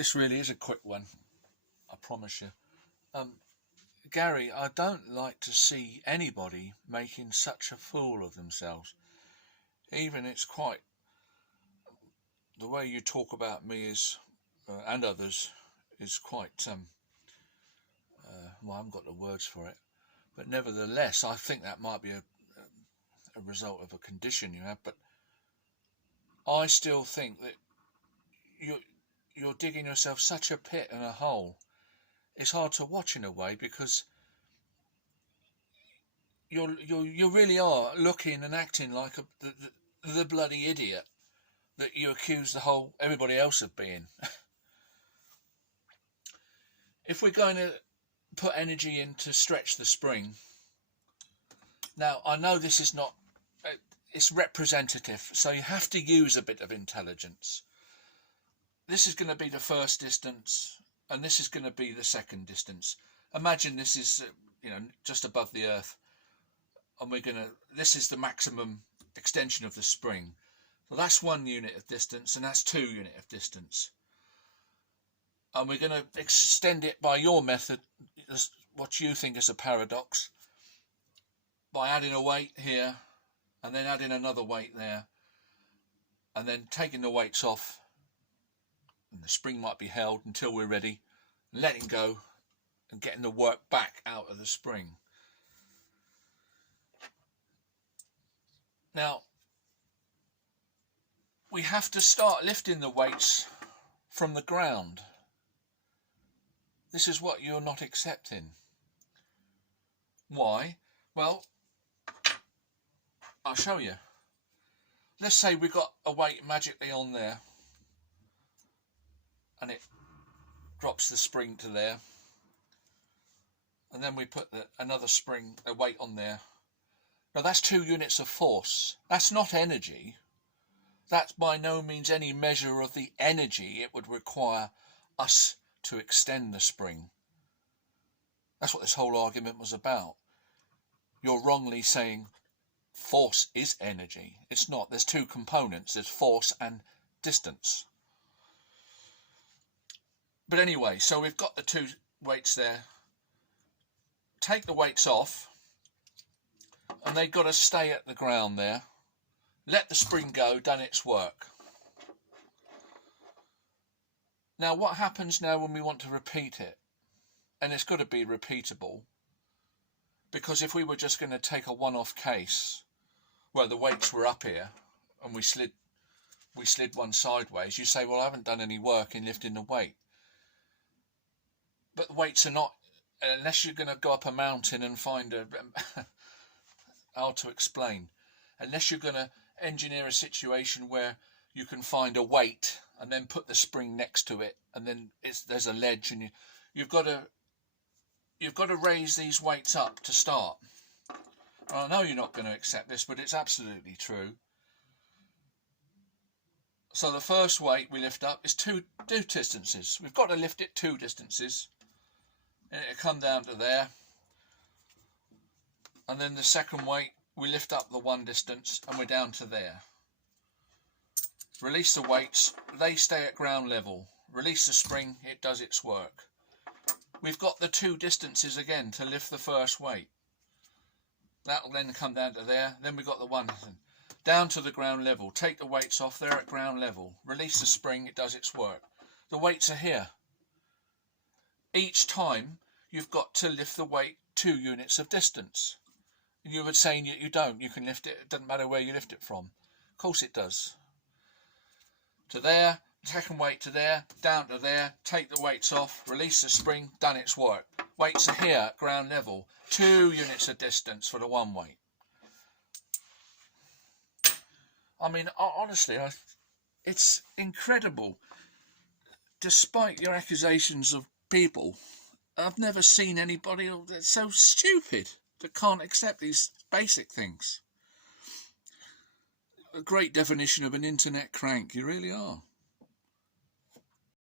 This really is a quick one, I promise you. Gary, I don't like to see anybody making such a fool of themselves. Even it's quite the way you talk about me is and others is quite well, I haven't got the words for it, but nevertheless, I think that might be a result of a condition you have. But I still think that you're digging yourself such a pit and a hole. It's hard to watch in a way because you really are looking and acting like the bloody idiot that you accuse everybody else of being. If we're going to put energy in to stretch the spring, now I know this is not, it's representative, so you have to use a bit of intelligence. This is going to be the first distance, and this is going to be the second distance. Imagine this is, just above the earth, and this is the maximum extension of the spring. So that's 1 unit of distance, and that's 2 unit of distance. And we're going to extend it by your method, what you think is a paradox, by adding a weight here, and then adding another weight there, and then taking the weights off, and the spring might be held until we're ready, letting go, and getting the work back out of the spring. Now, we have to start lifting the weights from the ground. This is what you're not accepting. Why? Well, I'll show you. Let's say we got a weight magically on there, and it drops the spring to there, and then we put another spring, a weight on there. Now that's 2 units of force. That's not energy. That's by no means any measure of the energy it would require us to extend the spring. That's what this whole argument was about. You're wrongly saying force is energy. It's not. There's 2 components. There's force and distance. But anyway, so we've got the 2 weights there. Take the weights off, and they've got to stay at the ground there. Let the spring go, done its work. Now what happens now when we want to repeat it? And it's got to be repeatable, because if we were just going to take a one-off case, well, the weights were up here and we slid one sideways, you say, well, I haven't done any work in lifting the weight. But the weights are not, unless you're going to go up a mountain and find how to explain, unless you're going to engineer a situation where you can find a weight and then put the spring next to it, and then there's a ledge, and you've got to raise these weights up to start. And I know you're not going to accept this, but it's absolutely true. So the first weight we lift up is two distances. We've got to lift it 2 distances, and it'll come down to there. And then the second weight, we lift up the 1 distance, and we're down to there. Release the weights, they stay at ground level. Release the spring, it does its work. We've got the 2 distances again to lift the first weight. That'll then come down to there. Then we've got the 1 down to the ground level. Take the weights off, they're at ground level. Release the spring, it does its work. The weights are here. Each time you've got to lift the weight 2 units of distance. You were saying you don't. You can lift it. It doesn't matter where you lift it from. Of course it does. To there, second weight to there, down to there. Take the weights off. Release the spring. Done its work. Weights are here at ground level. 2 units of distance for the 1 weight. I mean, honestly, it's incredible. Despite your accusations of people, I've never seen anybody that's so stupid that can't accept these basic things. A great definition of an internet crank, you really are.